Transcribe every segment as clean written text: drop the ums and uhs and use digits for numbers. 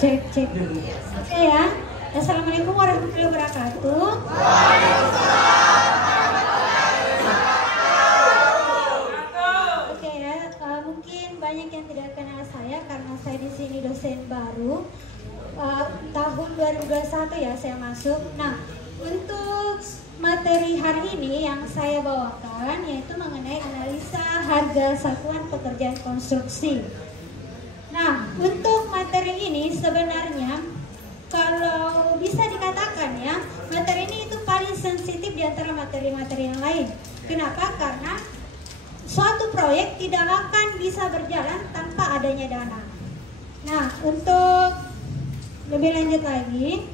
Cek. Oke ya. Assalamualaikum warahmatullahi wabarakatuh. Oke ya, mungkin banyak yang tidak kenal saya karena saya di sini dosen baru. Tahun 2021 ya saya masuk. Nah, untuk materi hari ini yang saya bawakan yaitu mengenai analisa harga satuan pekerjaan konstruksi. Nah, untuk materi ini sebenarnya kalau bisa dikatakan ya, materi ini itu paling sensitif di antara materi-materi yang lain. Kenapa? Karena suatu proyek tidak akan bisa berjalan tanpa adanya dana. Nah, untuk lebih lanjut lagi,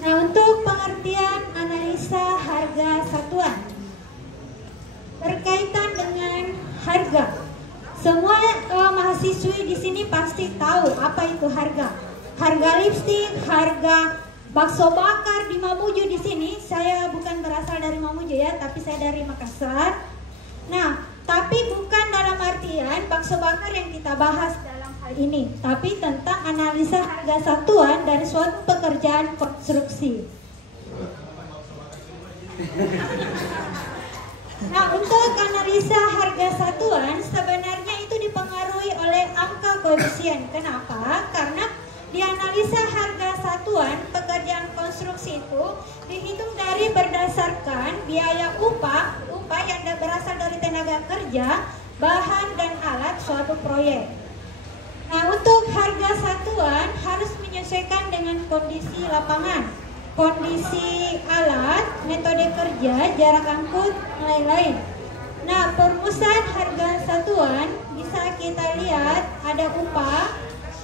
nah untuk pengertian analisa harga satuan berkaitan dengan harga, semua mahasiswi di sini pasti tahu apa itu harga. Harga lipstik, harga bakso bakar di Mamuju di sini. Saya bukan berasal dari Mamuju ya, tapi saya dari Makassar. Nah, tapi bukan dalam artian bakso bakar yang kita bahas dalam hal ini, tapi tentang analisa harga satuan dari suatu pekerjaan konstruksi. Nah, untuk analisa harga satuan sebenarnya itu dipengaruhi oleh angka koefisien. Kenapa? Karena di analisa harga satuan pekerjaan konstruksi itu dihitung dari berdasarkan biaya upah yang berasal dari tenaga kerja, bahan dan alat suatu proyek. Nah, untuk harga satuan harus menyesuaikan dengan kondisi lapangan, kondisi alat, metode kerja, jarak angkut, lain-lain. Nah, perumusan harga satuan bisa kita lihat ada upah,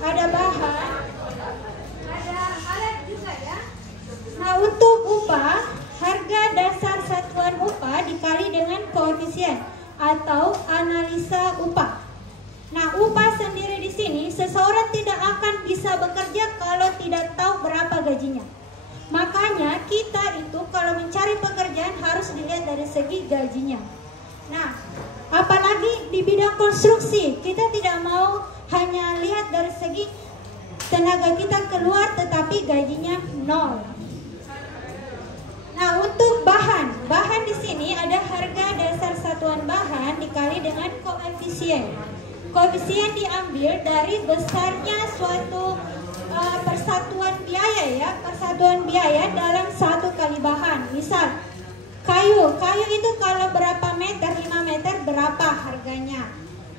ada bahan, ada alat juga ya. Nah, untuk upah, harga dasar satuan upah dikali dengan koefisien atau analisa upah. Nah, upah sendiri di sini seseorang tidak akan bisa bekerja kalau tidak tahu berapa gajinya. Makanya kita itu kalau mencari pekerjaan harus dilihat dari segi gajinya. Nah, apalagi di bidang konstruksi, kita tidak mau hanya lihat dari segi tenaga kita keluar tetapi gajinya nol. Nah, untuk bahan di sini ada harga dasar satuan bahan dikali dengan koefisien. Koefisien diambil dari besarnya suatu persatuan biaya dalam satu kali bahan. Misal kayu itu kalau berapa meter, 5 meter berapa harganya,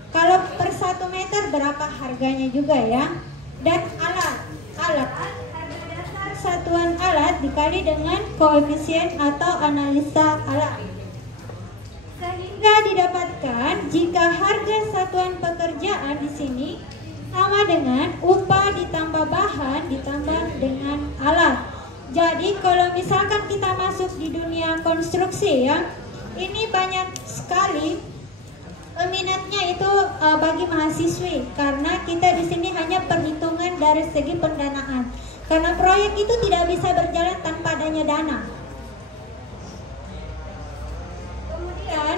kalau per 1 meter berapa harganya juga ya. Dan alat harga dasar satuan alat dikali dengan koefisien atau analisa alat, sehingga didapatkan jika harga satuan pekerjaan di sini sama dengan upah ditambah bahan ditambah dengan alat. Jadi kalau misalkan kita masuk di dunia konstruksi ya, ini banyak sekali peminatnya itu bagi mahasiswi, karena kita di sini hanya perhitungan dari segi pendanaan. Karena proyek itu tidak bisa berjalan tanpa adanya dana. Kemudian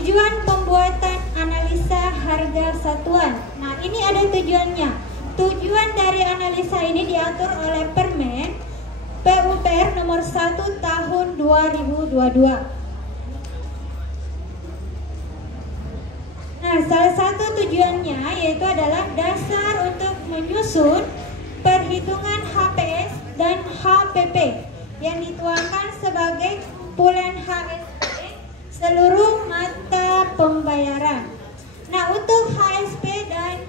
tujuan pembuatan analisa harga satuan. Nah, ini ada tujuannya. Tujuan dari analisa ini diatur oleh Permen PUPR nomor 1 tahun 2022. Nah, salah satu tujuannya yaitu adalah dasar untuk menyusun perhitungan HPS dan HPP yang dituangkan sebagai kumpulan HSP seluruh mata pembayaran. Nah, untuk HSP dan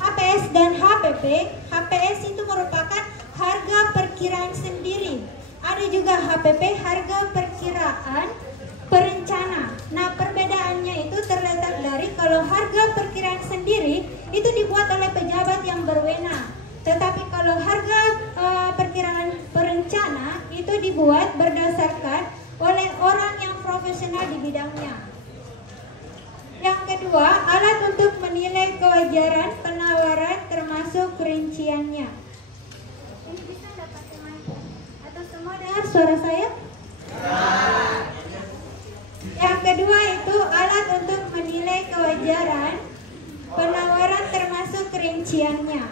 HPS dan HPP, HPS itu merupakan harga perkiraan sendiri. Ada juga HPP, harga perkiraan perencana. Nah, perbedaannya itu terletak dari kalau harga perkiraan sendiri itu dibuat oleh pejabat yang berwenang. Tetapi kalau harga perkiraan perencana itu dibuat berdasarkan oleh orang yang profesional di bidangnya. Yang kedua, alat untuk menilai kewajaran penawaran termasuk rinciannya. Ini bisa dapat mic atau semua dengar suara saya? Yang kedua itu alat untuk menilai kewajaran penawaran termasuk rinciannya.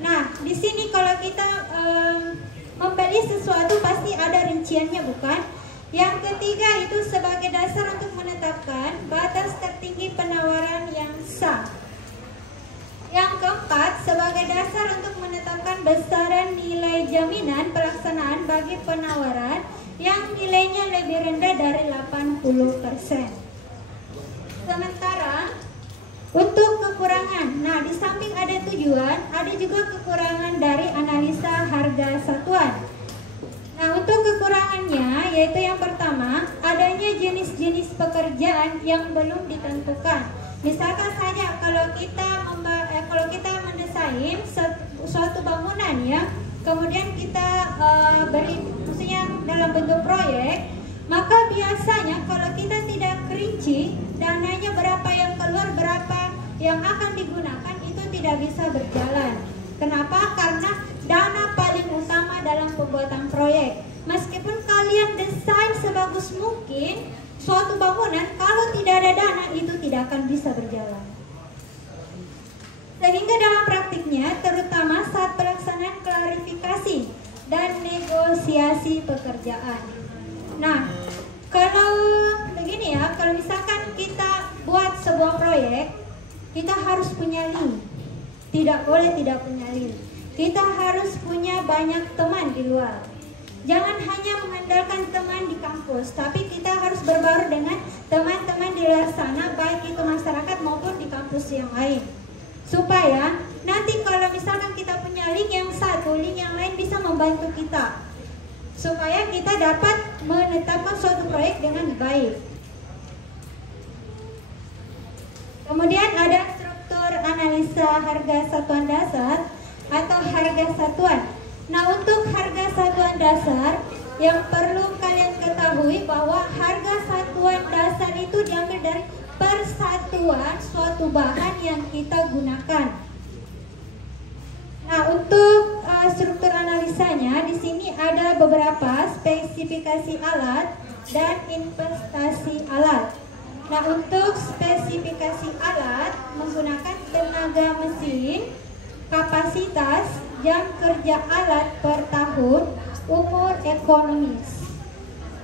Nah, di sini kalau kita membeli sesuatu pasti ada rinciannya, bukan? Yang ketiga itu sebagai dasar untuk menetapkan batas tertinggi penawaran yang sah. Yang keempat, sebagai dasar untuk menetapkan besaran nilai jaminan pelaksanaan bagi penawaran yang nilainya lebih rendah dari 80%. Sementara untuk kekurangan, nah di samping ada tujuan, ada juga kekurangan dari analisa harga satuan. Nah, untuk kekurangannya yaitu yang pertama, adanya jenis-jenis pekerjaan yang belum ditentukan. Misalkan saja kalau kita mendesain suatu bangunan ya, kemudian kita beri, maksudnya dalam bentuk proyek, maka biasanya kalau kita tidak rinci dananya berapa yang keluar, berapa yang akan digunakan, itu tidak bisa berjalan. Kenapa? Karena dana paling utama dalam pembuatan proyek. Meskipun kalian desain sebagus mungkin suatu bangunan, kalau tidak ada dana itu tidak akan bisa berjalan. Sehingga dalam praktiknya, terutama saat pelaksanaan klarifikasi dan negosiasi pekerjaan. Nah, kalau begini ya, kalau misalkan kita buat sebuah proyek, kita harus punya link. Tidak boleh tidak punya link. Kita harus punya banyak teman di luar. Jangan hanya mengandalkan teman di kampus, tapi kita harus berbaur dengan teman-teman di luar sana, baik itu masyarakat maupun di kampus yang lain. Supaya nanti kalau misalkan kita punya link yang satu, link yang lain bisa membantu kita. Supaya kita dapat menetapkan suatu proyek dengan baik. Kemudian ada struktur analisa harga satuan dasar atau harga satuan. Nah, untuk harga satuan dasar yang perlu kalian ketahui bahwa harga satuan dasar itu diambil dari persatuan suatu bahan yang kita gunakan. Nah, untuk struktur analisanya di sini ada beberapa spesifikasi alat dan investasi alat. Nah, untuk spesifikasi alat menggunakan tenaga mesin, kapasitas, jam kerja alat per tahun, umur ekonomis.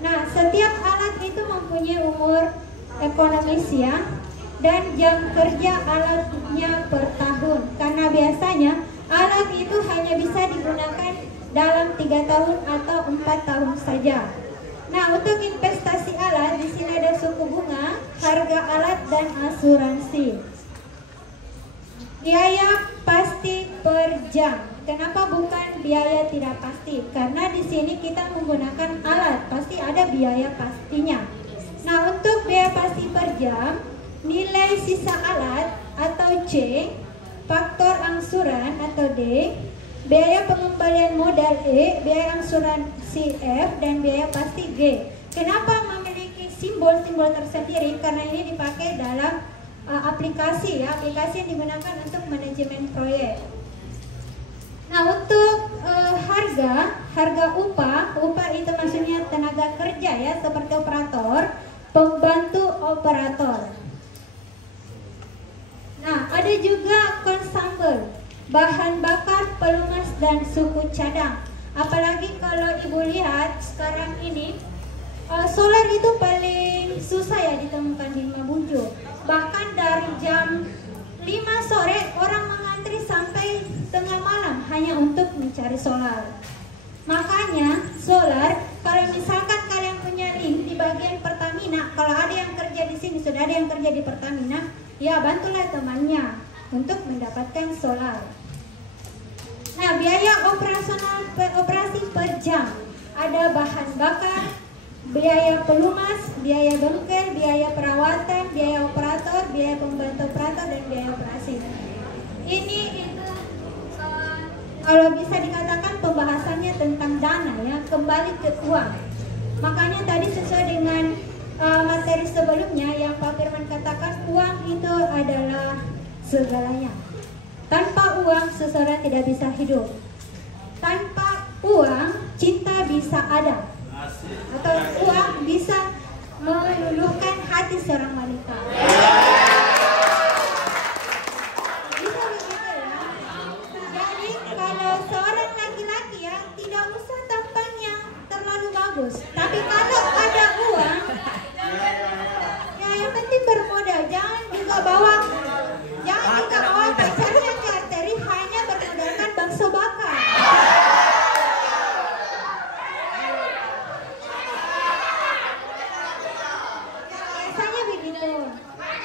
Nah, setiap alat itu mempunyai umur ekonomis ya, dan jam kerja alatnya per tahun. Karena biasanya alat itu hanya bisa digunakan dalam 3 tahun atau 4 tahun saja. Nah, untuk investasi alat di sini ada suku bunga, harga alat dan asuransi. Biaya pasti per jam. Kenapa bukan biaya tidak pasti? Karena di sini kita menggunakan alat, pasti ada biaya pastinya. Nah, untuk biaya pasti per jam, nilai sisa alat atau C, faktor angsuran atau D, biaya pengembalian modal E, biaya asuransi F, dan biaya pasti G. Kenapa memiliki simbol-simbol tersendiri? Karena ini dipakai dalam aplikasi ya, aplikasi yang digunakan untuk manajemen proyek. Nah, untuk harga upah itu maksudnya tenaga kerja ya, seperti operator, pembantu operator. Nah, ada juga konsumber, bahan bakar, pelumas, dan suku cadang. Apalagi kalau ibu lihat sekarang ini, solar itu paling susah ya ditemukan di Mabuju. Bahkan dari jam 5 sore orang mengantri sampai tengah malam hanya untuk mencari solar. Makanya solar, kalau misalkan kalian punya link di bagian Pertamina, kalau ada yang kerja di sini, sudah ada yang kerja di Pertamina, ya bantulah temannya untuk mendapatkan solar. Nah, biaya operasional operasi per jam, ada bahan bakar, biaya pelumas, biaya bengkel, biaya perawatan, biaya operator, biaya pembantu operator, dan biaya operasi. Ini itu kalau bisa dikatakan pembahasannya tentang dana ya, kembali ke uang. Makanya tadi sesuai dengan materi sebelumnya yang Pak Firman katakan, uang itu adalah segalanya. Tanpa uang seseorang tidak bisa hidup. tanpa uang cinta bisa ada, atau uang bisa meluluhkan hati seorang wanita. Bisa begitu ya. Jadi kalau seorang laki-laki ya tidak usah tampang yang terlalu bagus, tapi kalau ada uang ya yang penting bermodal. Jangan juga bawa pacarnya ke arteri hanya bermodalkan bakso bakar. Biasanya begitu.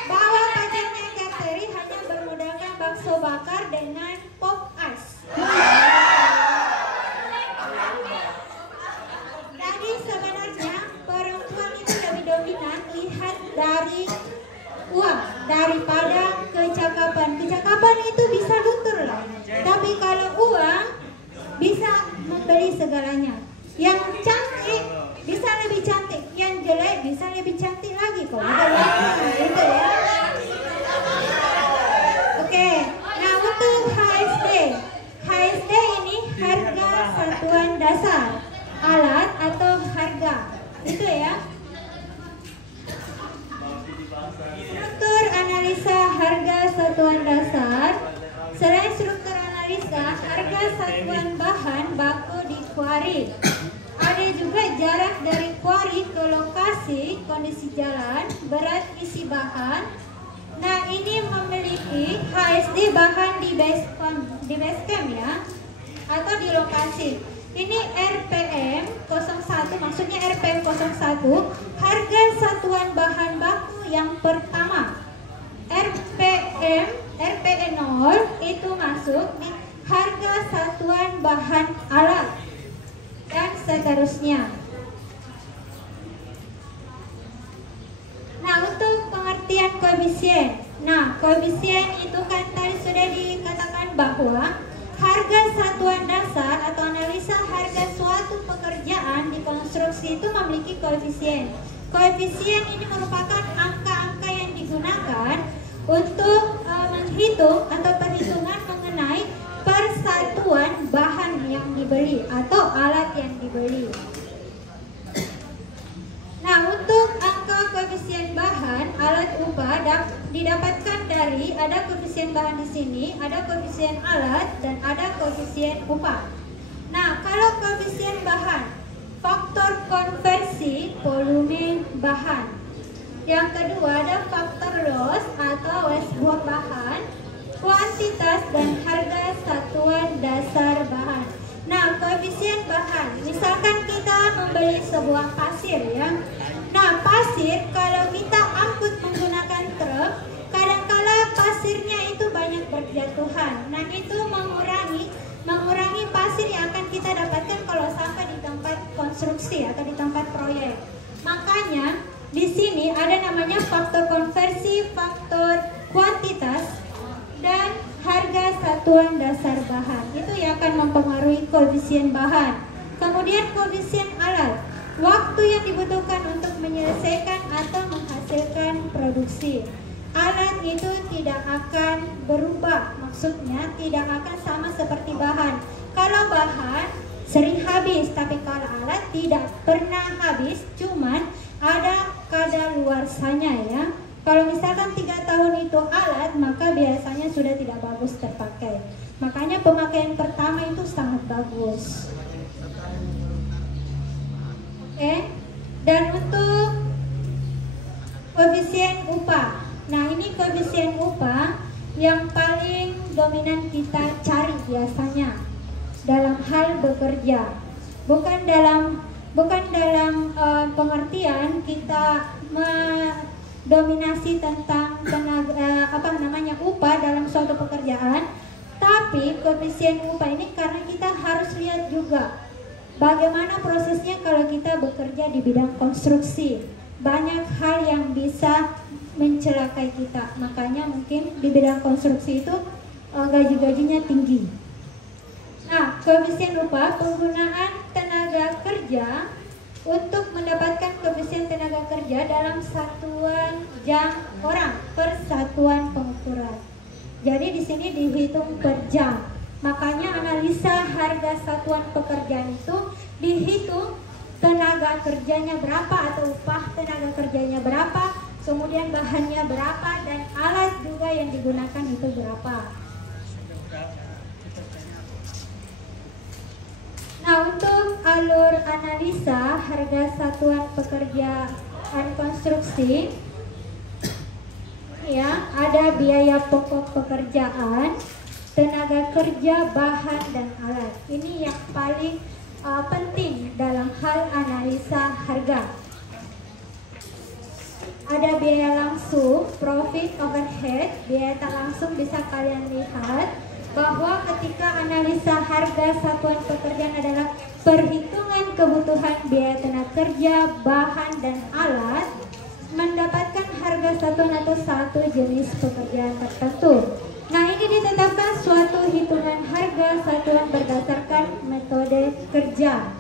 Bawa pacarnya ke arteri hanya bermodalkan bakso bakar dengan pop ice. Jadi sebenarnya perempuan itu lebih dominan lihat dari uang daripada kecakapan. Kecakapan itu bisa luntur lah, tapi kalau uang bisa membeli segalanya. Yang cantik bisa lebih cantik, yang jelek bisa lebih cantik lagi kok. Gitu ya. Oke, nah untuk HSD ini harga satuan dasar alat atau harga, itu ya. Struktur analisa harga satuan dasar. Selain struktur analisa harga satuan bahan baku di kuari, ada juga jarak dari kuari ke lokasi, kondisi jalan, berat isi bahan. Nah ini memiliki HSD bahan di base camp ya, atau di lokasi. Ini RPM 01, maksudnya RPM 01 harga satuan bahan baku yang pertama. RPE 0 itu masuk di harga satuan bahan alat dan seterusnya. Nah untuk pengertian koefisien. Nah koefisien itu kan tadi sudah dikatakan bahwa harga satuan dasar atau analisa harga suatu pekerjaan di konstruksi itu memiliki koefisien. Koefisien ini merupakan angka-angka yang digunakan untuk menghitung atau perhitungan mengenai persatuan bahan yang dibeli atau alat yang dibeli. Nah, untuk angka koefisien bahan alat upah didapatkan dari ada koefisien bahan di sini, ada koefisien alat dan ada koefisien upah. Nah, kalau koefisien bahan, faktor konversi volume bahan. Yang kedua ada faktor loss atau sebuah bahan, kuantitas dan harga satuan dasar bahan. Nah, koefisien bahan, misalkan kita membeli sebuah pasir ya. Nah, pasir kalau kita angkut menggunakan truk, kadangkala pasirnya itu banyak berjatuhan. Nah, itu mengurangi pasir yang akan kita dapatkan kalau sampai di tempat konstruksi atau di tempat proyek. Makanya di sini ada namanya faktor konversi, faktor kuantitas, dan harga satuan dasar bahan. Itu yang akan mempengaruhi koefisien bahan. Kemudian koefisien alat, waktu yang dibutuhkan untuk menyelesaikan atau menghasilkan produksi. Alat itu tidak akan berubah, maksudnya tidak akan sama seperti bahan. Kalau bahan sering habis, tapi kalau alat tidak pernah habis, cuman ada kadaluarsanya ya. Kalau misalkan 3 tahun itu alat, maka biasanya sudah tidak bagus terpakai. Makanya pemakaian pertama itu sangat bagus. Oke. Dan untuk koefisien upah. Nah, ini koefisien upah yang paling dominan kita cari biasanya dalam hal bekerja. Bukan dalam pengertian kita mendominasi tentang upah dalam suatu pekerjaan, tapi koefisien upah ini karena kita harus lihat juga bagaimana prosesnya kalau kita bekerja di bidang konstruksi. Banyak hal yang bisa mencelakai kita, makanya mungkin di bidang konstruksi itu gaji-gajinya tinggi. Nah, koefisien upah penggunaan tenaga kerja untuk mendapatkan koefisien tenaga kerja dalam satuan jam orang per satuan pengukuran. Jadi di sini dihitung per jam. Makanya analisa harga satuan pekerjaan itu dihitung tenaga kerjanya berapa atau upah tenaga kerjanya berapa, kemudian bahannya berapa, dan alat juga yang digunakan itu berapa. Nah, untuk alur analisa harga satuan pekerjaan konstruksi, ya, ada biaya pokok pekerjaan, tenaga kerja, bahan, dan alat. Ini yang paling penting dalam hal analisa harga. Ada biaya langsung, profit, overhead. Biaya tak langsung bisa kalian lihat bahwa ketika analisa harga satuan pekerjaan adalah perhitungan kebutuhan biaya tenaga kerja, bahan, dan alat, mendapatkan harga satuan atau satu jenis pekerjaan tertentu. Nah, ini ditetapkan suatu hitungan harga satuan berdasarkan metode kerja.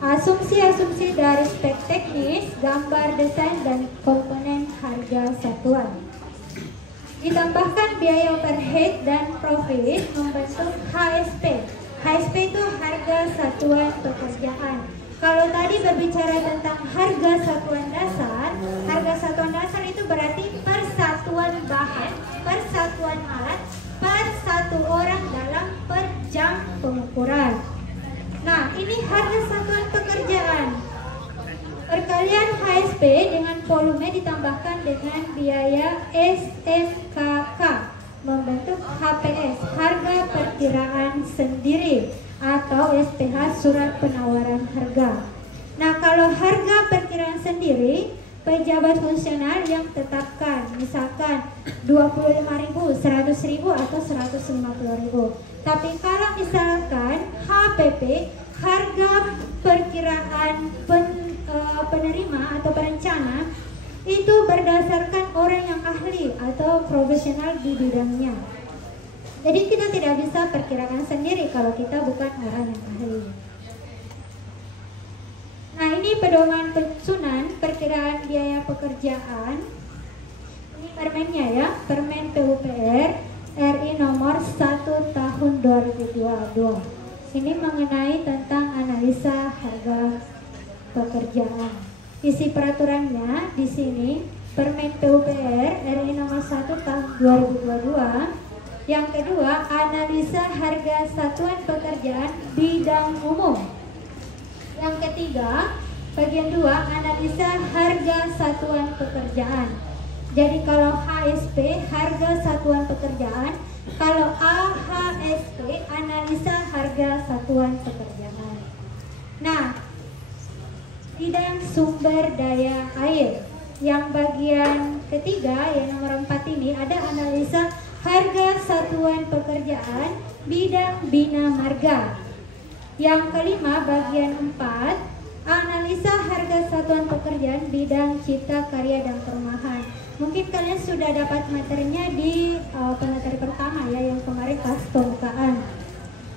Asumsi-asumsi dari spek teknis, gambar desain, dan komponen harga satuan. Ditambahkan biaya overhead dan profit membentuk HSP. HSP itu harga satuan pekerjaan. Kalau tadi berbicara tentang harga satuan dasar itu berarti per satuan bahan, per satuan alat, per satu orang dalam per jam pengukuran. Nah, ini harga satuan pekerjaan. Perkalian HSP dengan volume ditambahkan dengan biaya SMKK membentuk HPS, harga perkiraan sendiri, atau SPH, surat penawaran harga. Nah, kalau harga perkiraan sendiri, pejabat fungsional yang tetapkan, misalkan 25.000, 100.000, atau 150.000. Tapi kalau misalkan HPP, harga perkiraan penerima atau perencana, itu berdasarkan orang yang ahli atau profesional di bidangnya. Jadi kita tidak bisa perkirakan sendiri kalau kita bukan orang yang ahli. Nah, ini pedoman penyusunan perkiraan biaya pekerjaan. Ini permennya ya, Permen PUPR RI nomor 1 tahun 2022. Ini mengenai tentang analisa harga pekerjaan. Isi peraturannya di sini Permen PUPR RI nomor 1 tahun 2022. Yang kedua, analisa harga satuan pekerjaan bidang umum. Yang ketiga, bagian 2, analisa harga satuan pekerjaan. Jadi kalau HSP, harga satuan pekerjaan. Kalau AHSP, analisa harga satuan pekerjaan. Nah, bidang sumber daya air. Yang bagian ketiga, yang nomor 4 ini, ada analisa harga satuan pekerjaan bidang bina marga. Yang kelima, bagian 4, analisa harga satuan pekerjaan bidang cipta karya dan perumahan. Mungkin kalian sudah dapat materinya di pemateri pertama ya, yang kemarin pas pembukaan.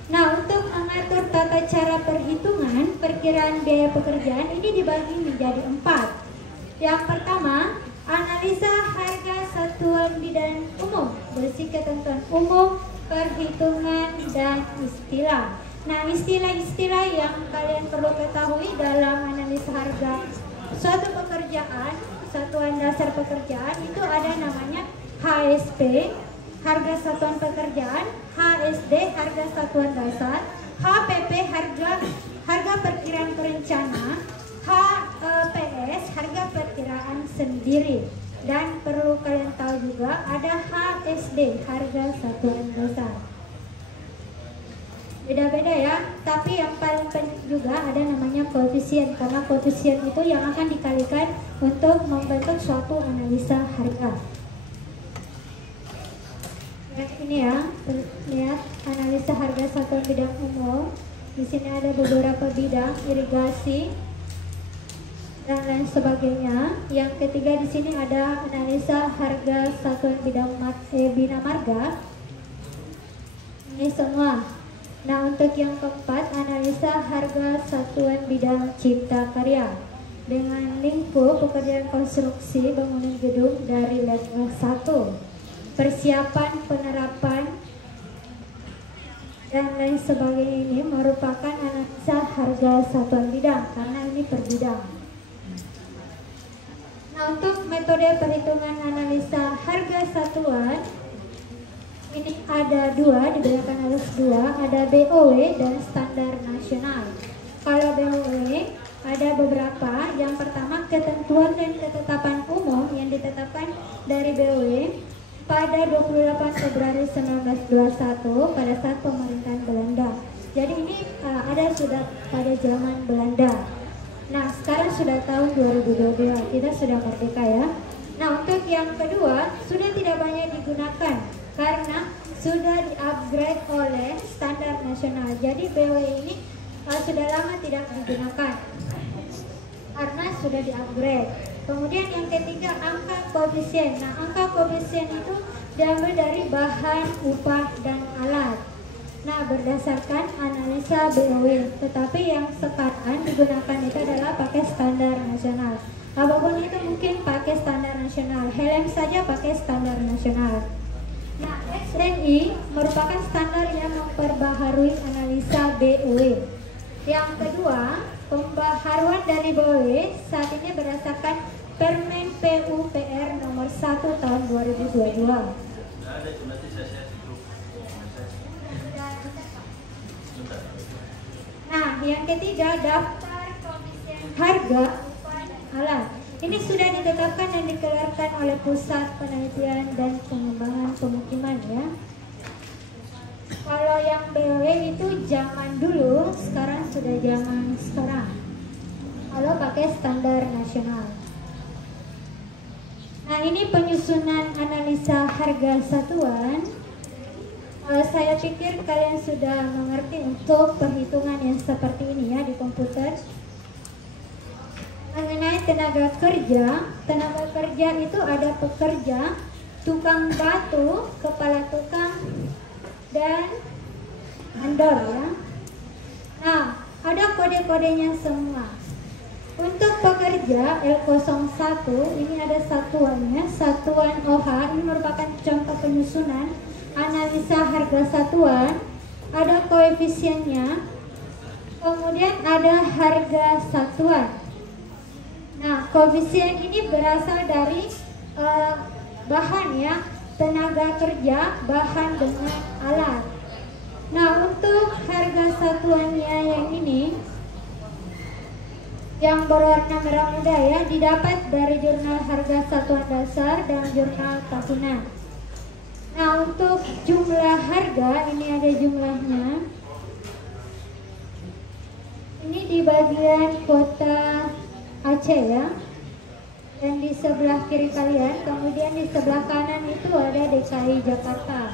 Nah, untuk mengatur tata cara perhitungan perkiraan biaya pekerjaan ini dibagi menjadi 4. Yang pertama, analisa harga satuan bidang umum, berisi ketentuan umum, perhitungan, dan istilah. Nah, istilah-istilah yang kalian perlu ketahui dalam analisa harga suatu pekerjaan, satuan dasar pekerjaan, itu ada namanya HSP, harga satuan pekerjaan, HSD, harga satuan dasar, HPP, harga perkiraan perencana, HPS, harga perkiraan sendiri. Dan perlu kalian tahu juga ada HSD, harga satuan dasar. Beda-beda ya, tapi yang paling penting juga ada namanya koefisien, karena koefisien itu yang akan dikalikan untuk membentuk suatu analisa harga. Ini ya, lihat analisa harga satuan bidang umum. Di sini ada beberapa bidang, irigasi dan lain sebagainya. Yang ketiga di sini ada analisa harga satuan bidang bina marga. Ini semua. Nah, untuk yang keempat, analisa harga satuan bidang cipta karya dengan lingkup pekerjaan konstruksi bangunan gedung dari level 1. Persiapan penerapan dan lain sebagainya ini merupakan analisa harga satuan bidang karena ini per bidang. Nah, untuk metode perhitungan analisa harga satuan ini ada dua, dibedakan harus dua, ada BOW dan standar nasional. Kalau BOW ada beberapa. Yang pertama, ketentuan dan ketetapan umum yang ditetapkan dari BOW pada 28 Februari 1921 pada saat pemerintahan Belanda. Jadi ini ada sudah pada zaman Belanda. Nah, sekarang sudah tahun 2022, kita sudah merdeka ya. Nah, untuk yang kedua sudah tidak banyak digunakan karena sudah di-upgrade oleh standar nasional. Jadi BOW ini sudah lama tidak digunakan karena sudah di-upgrade. Kemudian yang ketiga, angka koefisien. Nah, angka koefisien itu diambil dari bahan, upah, dan alat. Nah, berdasarkan analisa BOW. Tetapi yang sekarang digunakan itu adalah pakai standar nasional. Apapun itu mungkin pakai standar nasional. Helm saja pakai standar nasional. Nah, SNI merupakan standar yang memperbaharui analisa BOW. Yang kedua, pembaharuan dari BOW saat ini berdasarkan Permen PUPR nomor 1 tahun 2022. Nah, yang ketiga, daftar koefisien harga alat. Ini sudah ditetapkan dan dikeluarkan oleh Pusat Penelitian dan Pengembangan Pemukiman ya. Kalau yang BOW itu zaman dulu, sekarang sudah zaman sekarang. Kalau pakai standar nasional. Nah, ini penyusunan analisa harga satuan. Saya pikir kalian sudah mengerti untuk perhitungan yang seperti ini ya di komputer. Mengenai tenaga kerja itu ada pekerja, tukang batu, kepala tukang, dan mandor ya. Nah, ada kode-kodenya semua. Untuk pekerja L01 ini ada satuannya, satuan OH. Ini merupakan contoh penyusunan analisa harga satuan. Ada koefisiennya, kemudian ada harga satuan. Nah, koefisien ini berasal dari bahan ya, tenaga kerja, bahan dengan alat. Nah, untuk harga satuannya yang ini yang berwarna merah muda ya, didapat dari jurnal harga satuan dasar dan jurnal tahunan. Nah, untuk jumlah harga ini ada jumlahnya. Ini di bagian kota Aceh ya, dan di sebelah kiri kalian, kemudian di sebelah kanan itu ada DKI Jakarta.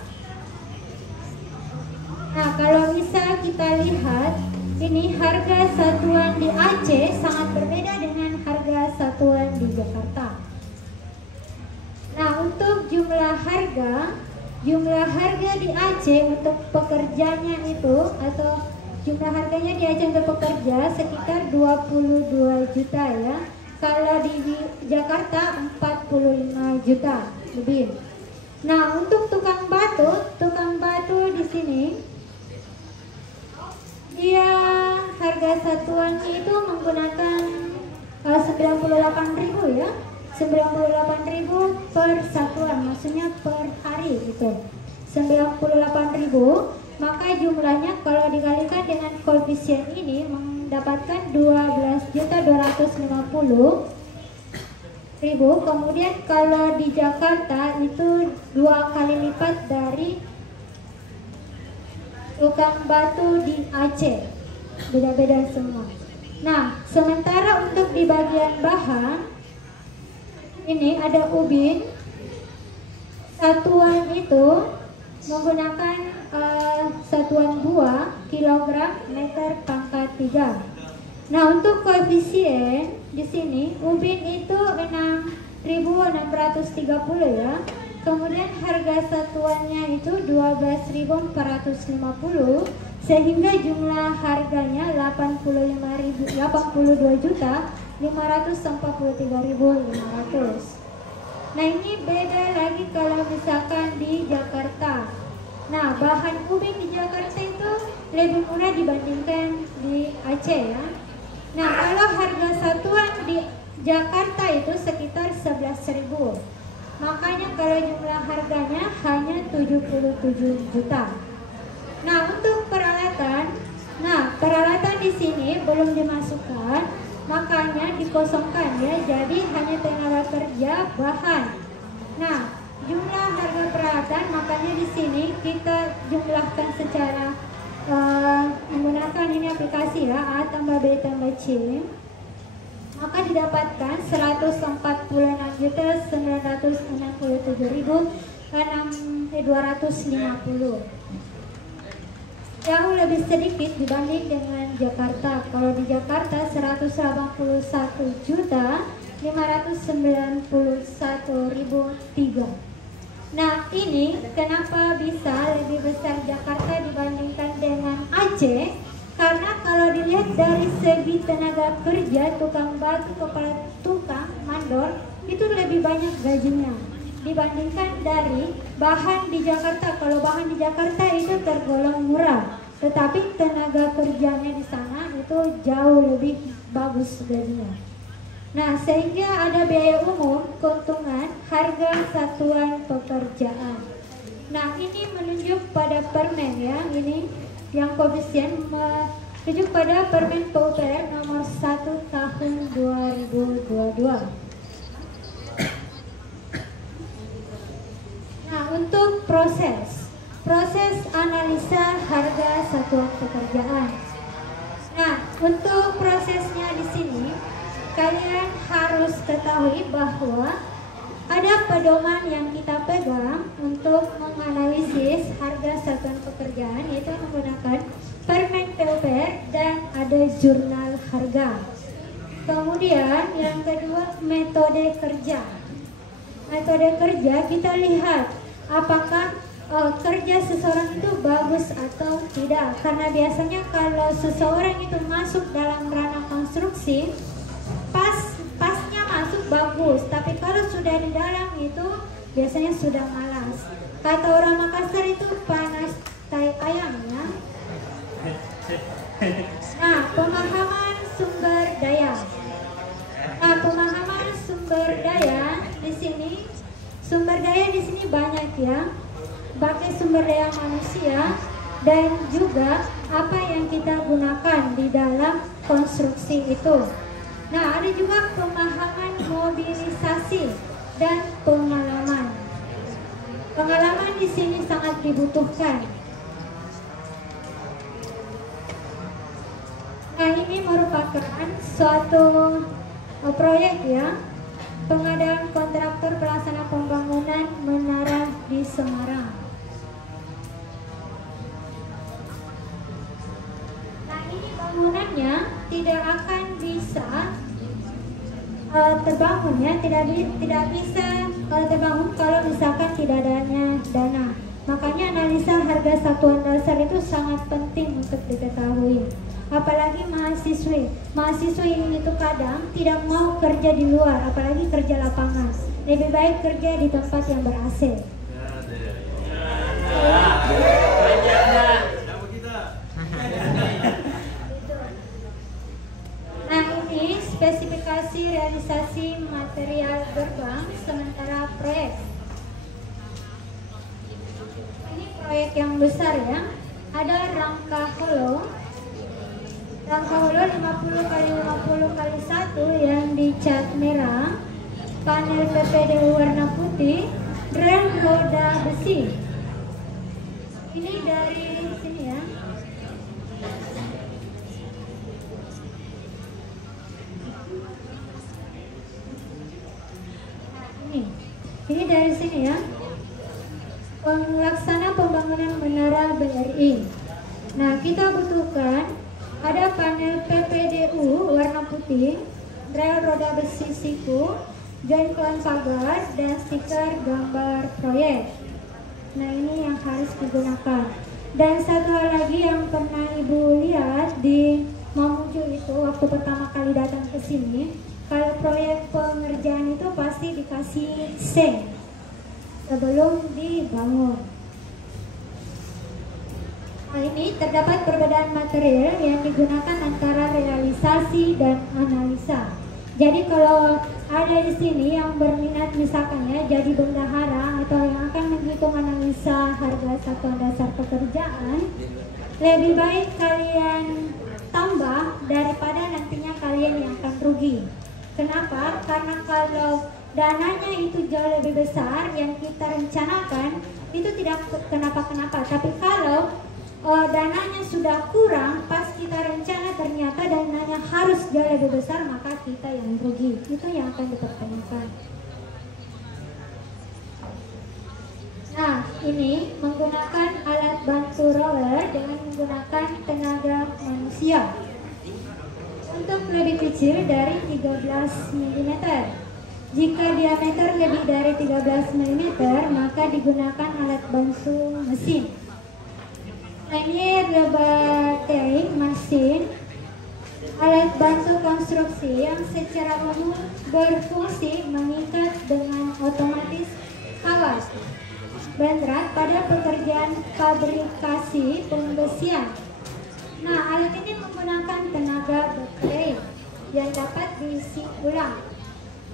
Nah, kalau bisa kita lihat, ini harga satuan di Aceh sangat berbeda dengan harga satuan di Jakarta. Nah, untuk jumlah harga di Aceh untuk pekerjanya itu, atau jumlah harganya di Aceh untuk pekerja sekitar 22 juta ya. Kalau di Jakarta 45 juta lebih. Nah, untuk tukang batu di sini dia harga satuannya itu menggunakan 98.000 ya. 98.000 per satuan, maksudnya per hari gitu. 98.000, maka jumlahnya kalau dikalikan dengan koefisien ini mendapatkan 12.250.000. Kemudian kalau di Jakarta itu 2 kali lipat dari tukang batu di Aceh. Beda-beda semua. Nah, sementara untuk di bagian bahan ini ada ubin. Satuan itu menggunakan satuan buah, kilogram, meter pangkat 3. Nah, untuk koefisien di sini ubin itu 6.630 ya. Kemudian harga satuannya itu 12.450, sehingga jumlah harganya 82.543.500. Nah, ini beda lagi kalau misalkan di Jakarta. Nah, bahan ubin di Jakarta itu lebih murah dibandingkan di Aceh ya. Nah, kalau harga satuan di Jakarta itu sekitar 11.000. Makanya kalau jumlah harganya hanya 77 juta. Nah, untuk peralatan, peralatan di sini belum dimasukkan, makanya dikosongkan ya. Jadi hanya tenaga kerja, bahan. Nah, jumlah harga peralatan makanya di sini kita jumlahkan secara menggunakan ini aplikasi ya, A tambah B tambah C, maka didapatkan 149.967.250. Jauh lebih sedikit dibanding dengan Jakarta. Kalau di Jakarta 181.591.003. Nah, ini kenapa bisa lebih besar Jakarta dibandingkan dengan Aceh? Karena kalau dilihat dari segi tenaga kerja, tukang batu, kepala tukang, mandor, itu lebih banyak gajinya dibandingkan dari bahan di Jakarta. Kalau bahan di Jakarta itu tergolong murah, tetapi tenaga kerjanya di sana itu jauh lebih bagus gajinya. Nah, sehingga ada biaya umum, keuntungan, harga satuan pekerjaan. Nah, ini menunjuk pada permen ya, ini yang koefisien menunjuk pada Permen PUPR nomor 1 tahun 2022. Nah, untuk proses analisa harga satuan pekerjaan. Nah, untuk prosesnya di sini kalian harus ketahui bahwa ada pedoman yang kita pegang untuk menganalisis harga satuan pekerjaan, yaitu menggunakan Permen PUPR dan ada jurnal harga. Kemudian yang kedua, metode kerja. Metode kerja kita lihat apakah kerja seseorang itu bagus atau tidak, karena biasanya kalau seseorang itu masuk dalam ranah konstruksi, pasnya masuk bagus, tapi kalau sudah di dalam itu biasanya sudah malas. Kata orang Makassar itu panas tai ayam ya. Nah, pemahaman sumber daya. Nah, pemahaman sumber daya di sini, banyak ya. Pakai sumber daya manusia dan juga apa yang kita gunakan di dalam konstruksi itu. Nah, ada juga pemahaman mobilisasi dan pengalaman. Pengalaman di sini sangat dibutuhkan. Nah, ini merupakan suatu proyek ya, pengadaan kontraktor pelaksana pembangunan menara di Semarang. Nah, ini bangunannya tidak akan bisa terbangun ya, tidak bisa terbangun kalau misalkan tidak adanya dana. Makanya analisa harga satuan dasar itu sangat penting untuk diketahui. Apalagi mahasiswi ini itu kadang tidak mau kerja di luar, apalagi kerja lapangan. Lebih baik kerja di tempat yang ber-AC. Nah, ini spesifikasi realisasi material gerbang sementara proyek. Ini proyek yang besar ya. Ada rangka holo 50 kali 50 kali 1 yang dicat merah, panel PPDU warna putih, rel roda besi. Ini dari sini ya. Ini dari sini ya. Pelaksana pembangunan menara BRI. Nah, kita butuhkan ada panel PPDU warna putih, rel roda besi siku, join-join pagar, dan stiker gambar proyek. Nah, ini yang harus digunakan. Dan satu hal lagi yang pernah Ibu lihat di Mamuju itu waktu pertama kali datang ke sini, kalau proyek pengerjaan itu pasti dikasih seng sebelum dibangun. Nah, ini terdapat perbedaan material yang digunakan antara realisasi dan analisa. Jadi kalau ada di sini yang berminat misalkan ya jadi bendahara atau yang akan menghitung analisa harga satuan dasar pekerjaan, lebih baik kalian tambah daripada nantinya kalian yang akan rugi. Kenapa? Karena kalau dananya itu jauh lebih besar yang kita rencanakan itu tidak kenapa-kenapa, tapi kalau dananya sudah kurang pas kita rencana ternyata dananya harus jauh lebih besar, maka kita yang rugi. Itu yang akan dipertanyakan. Nah, ini menggunakan alat bantu roller dengan menggunakan tenaga manusia. Untuk lebih kecil dari 13 mm. Jika diameter lebih dari 13 mm, maka digunakan alat bantu mesin. Ini robotic mesin, alat bantu konstruksi yang secara umum berfungsi mengikat dengan otomatis awas berat pada pekerjaan fabrikasi pembesian. Nah, alat ini menggunakan tenaga baterai yang dapat diisi ulang.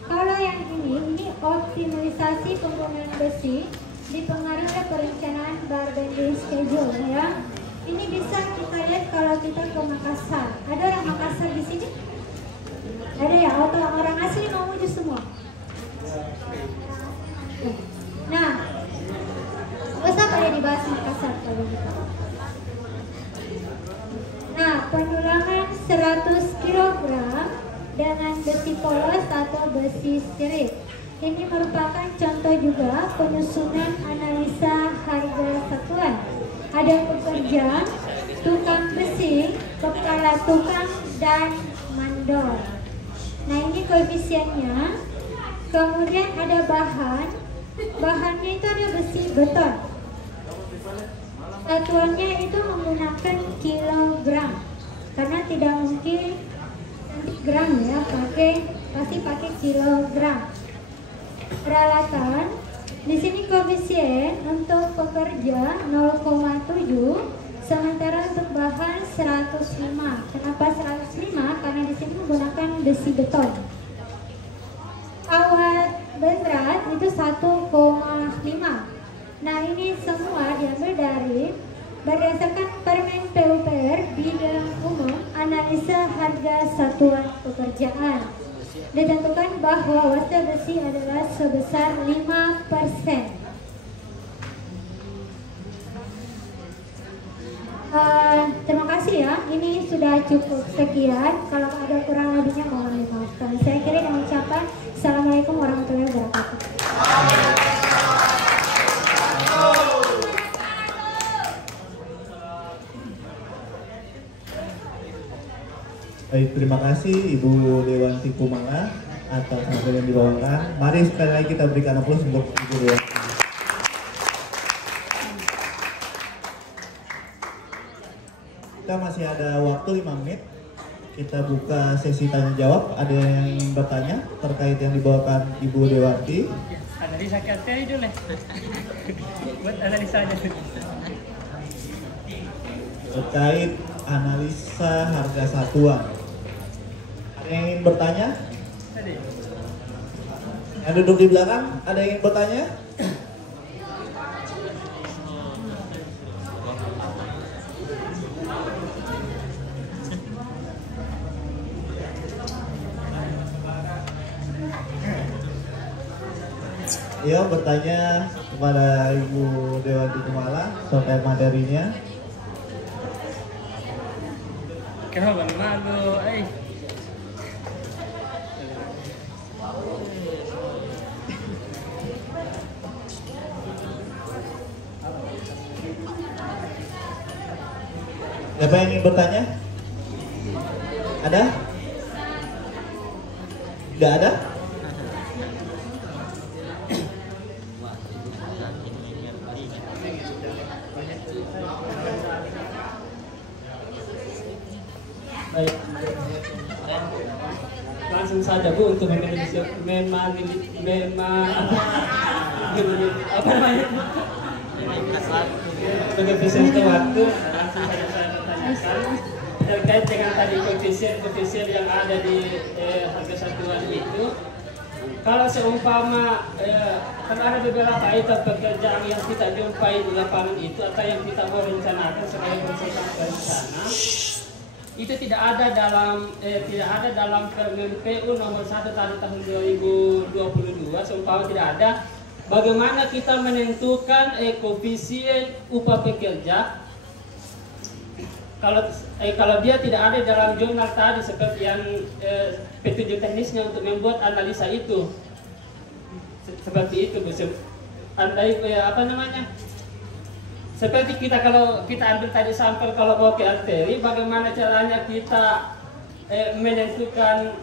Kalau yang ini optimalisasi penggunaan besi dipengaruhi oleh perencanaan barbending schedule ya. Ini bisa kita lihat kalau kita ke Makassar. Ada orang Makassar di sini? Ada ya? Atau orang asli Mamuju semua? Nah, usah pada dibahas Makassar kalau gitu. Nah, pendulangan 100 kg dengan besi polos atau besi sirip. Ini merupakan contoh juga penyusunan analisa harga satuan. Ada pekerja, tukang besi, kepala tukang, dan mandor. Nah, ini koefisiennya. Kemudian ada bahan. Bahannya itu ada besi beton. Satuannya itu menggunakan kilogram. Karena tidak mungkin gram ya, pasti pakai kilogram. Peralatan di sini koefisien untuk pekerja 0,7, sementara untuk bahan 105. Kenapa 105? Karena di sini menggunakan besi beton. Awat berat itu 1,5. Nah, ini semua diambil dari berdasarkan Permen PUPR bidang umum analisa harga satuan pekerjaan. Ditentukan bahwa wasta besi adalah sebesar 5%. Terima kasih ya, ini sudah cukup sekian. Kalau ada kurang lebihnya mohon dimaafkan. Saya kira dengan ucapan Assalamualaikum warahmatullahi wabarakatuh. Baik, terima kasih Ibu Dewanti Kumala atas materi yang dibawakan. Mari sekali lagi kita berikan aplaus untuk Ibu Dewanti. Kita masih ada waktu 5 menit. Kita buka sesi tanya jawab. Ada yang ingin bertanya terkait yang dibawakan Ibu Dewanti? Analisa KTI dulu. Buat analisanya. Terkait analisa harga satuan. Ada yang ingin bertanya? Yang duduk di belakang, ada yang ingin bertanya? Ya, bertanya kepada Ibu Dewanti Kumala terkait materinya. Kenapa malu? Siapa yang ingin bertanya? Ada? Tidak ada? Baik. Langsung saja Bu untuk apa namanya? Untuk efisiensi waktu langsung tanyakan terkait dengan tadi koefisien yang ada di harga satuan itu. Kalau seumpama kan ada beberapa item pekerjaan yang kita jumpai di lapangan itu atau yang kita mau rencanakan sebagai konsultan perencana, itu tidak ada dalam Permen PU nomor 1 tahun 2022. Seumpama tidak ada, bagaimana kita menentukan koefisien upah pekerja kalau dia tidak ada dalam jurnal tadi seperti yang petunjuk teknisnya untuk membuat analisa itu seperti itu Bu. Andai seperti kita kalau kita ambil tadi sampel kalau mau ke arteri, bagaimana caranya kita menentukan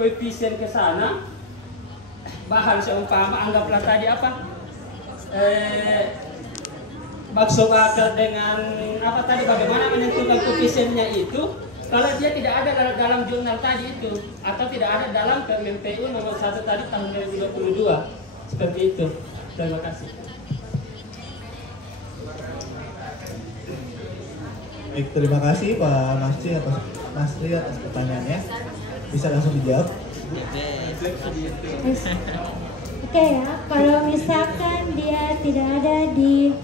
koefisien ke sana, bahan seumpama anggaplah tadi bakso bakar dengan bagaimana menentukan koefisiennya itu kalau dia tidak ada dalam jurnal tadi itu atau tidak ada dalam Permen PU nomor 1 tahun 2022 seperti itu. Terima kasih. Baik, terima kasih Pak Masri atas pertanyaannya. Bisa langsung dijawab. Oke ya, kalau misalkan dia tidak ada di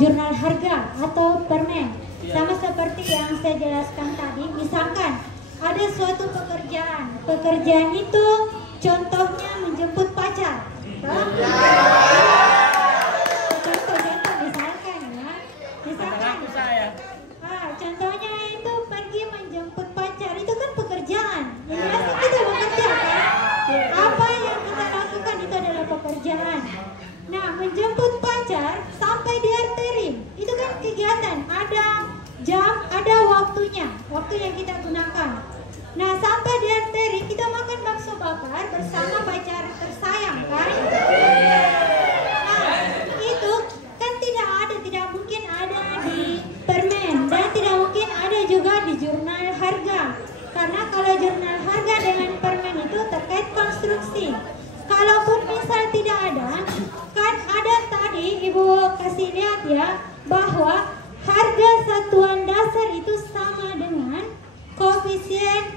jurnal harga atau permen, sama seperti yang saya jelaskan tadi, misalkan ada suatu pekerjaan itu contohnya menjemput pacar, contoh misalkan contohnya itu pergi menjemput pacar, itu kan pekerjaan, jelas kita bekerja kan, apa yang kita lakukan itu adalah pekerjaan. Nah, menjemput pacar sampai di arteri itu kan kegiatan, ada jam, ada waktunya, waktu yang kita gunakan. Nah, sampai di arteri kita makan bakso bakar bersama pacar tersayang kan? Nah, itu kan tidak mungkin ada di permen dan tidak mungkin ada juga di jurnal harga. Karena kalau jurnal harga dengan permen itu terkait konstruksi. Kalaupun misal tidak ada, kan ada tadi Ibu kasih lihat ya, bahwa harga satuan dasar itu sama dengan koefisien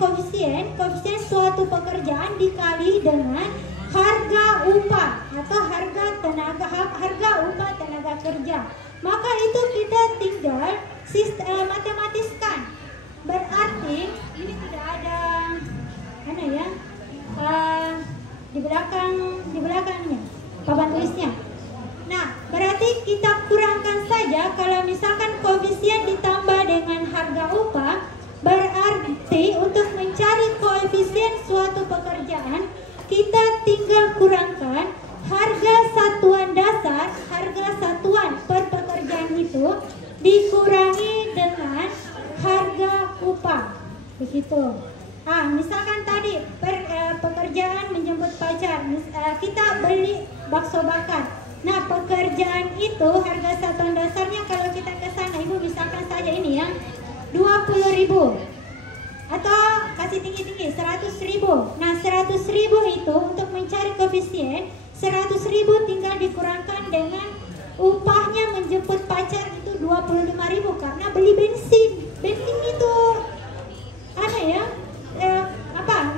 suatu pekerjaan dikali dengan harga upah atau harga upah tenaga kerja. Maka itu kita tinggal matematiskan. Berarti ini tidak ada di belakangnya papan tulisnya. Nah, berarti kita kurangkan saja. Kalau misalkan koefisien ditambah dengan harga upah, berarti untuk mencari koefisien suatu pekerjaan kita tinggal kurangkan harga satuan dasar, harga satuan per pekerjaan itu dikurangi dengan harga upah, begitu. Misalkan tadi pekerjaan menjemput pacar, kita beli bakso bakar. Nah, pekerjaan itu harga satuan dasarnya kalau kita ke sana, Ibu misalkan saja ini ya, 20.000 atau kasih tinggi-tinggi 100.000. Nah, 100.000 itu untuk mencari koefisien 100.000 tinggal dikurangkan dengan upahnya menjemput pacar itu 25.000 karena beli bensin. Bensin itu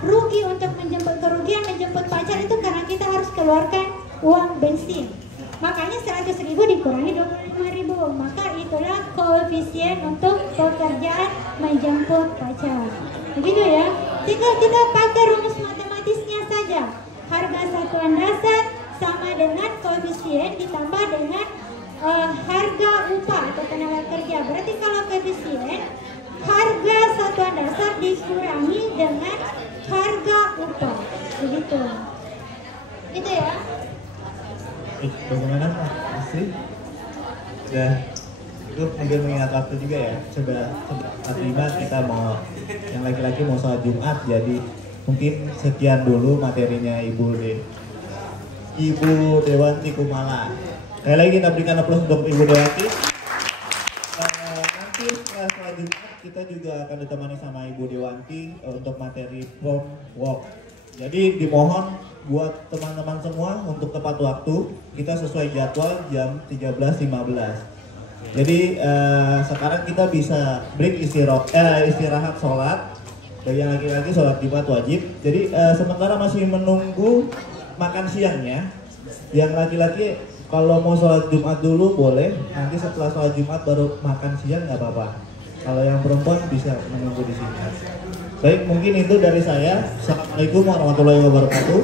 rugi untuk kerugian menjemput pacar itu karena kita harus keluarkan uang bensin. Makanya 100.000 dikurangi 25.000. Maka itulah koefisien untuk pekerjaan menjemput pacar. Begitu ya. Tinggal kita pakai rumus matematisnya saja. Harga satuan dasar sama dengan koefisien ditambah dengan harga upah atau tenaga kerja. Berarti kalau koefisien harga satuan dasar dikurangi dengan harga upah. Begitu. Gitu ya. Bagaimana Pak Asri? Sudah itu mungkin mengingat waktu juga ya. Sudah 45 kita mau yang laki-laki mau sholat Jumat, jadi mungkin sekian dulu materinya Ibu Dewanti Kumala. Sekali lagi kita berikan aplaus untuk Ibu Dewanti. Nanti setelah sholat Jumat kita juga akan ditemani sama Ibu Dewanti untuk materi prom walk. Jadi dimohon buat teman-teman semua untuk tepat waktu, kita sesuai jadwal jam 13.15. Jadi sekarang kita bisa break istirahat sholat. Bagi yang laki-laki sholat Jumat wajib. Jadi sementara masih menunggu makan siangnya, yang laki-laki kalau mau sholat Jumat dulu boleh. Nanti setelah sholat Jumat baru makan siang nggak apa-apa. Kalau yang perempuan bisa menunggu di sini. Baik, mungkin itu dari saya. Assalamualaikum warahmatullahi wabarakatuh.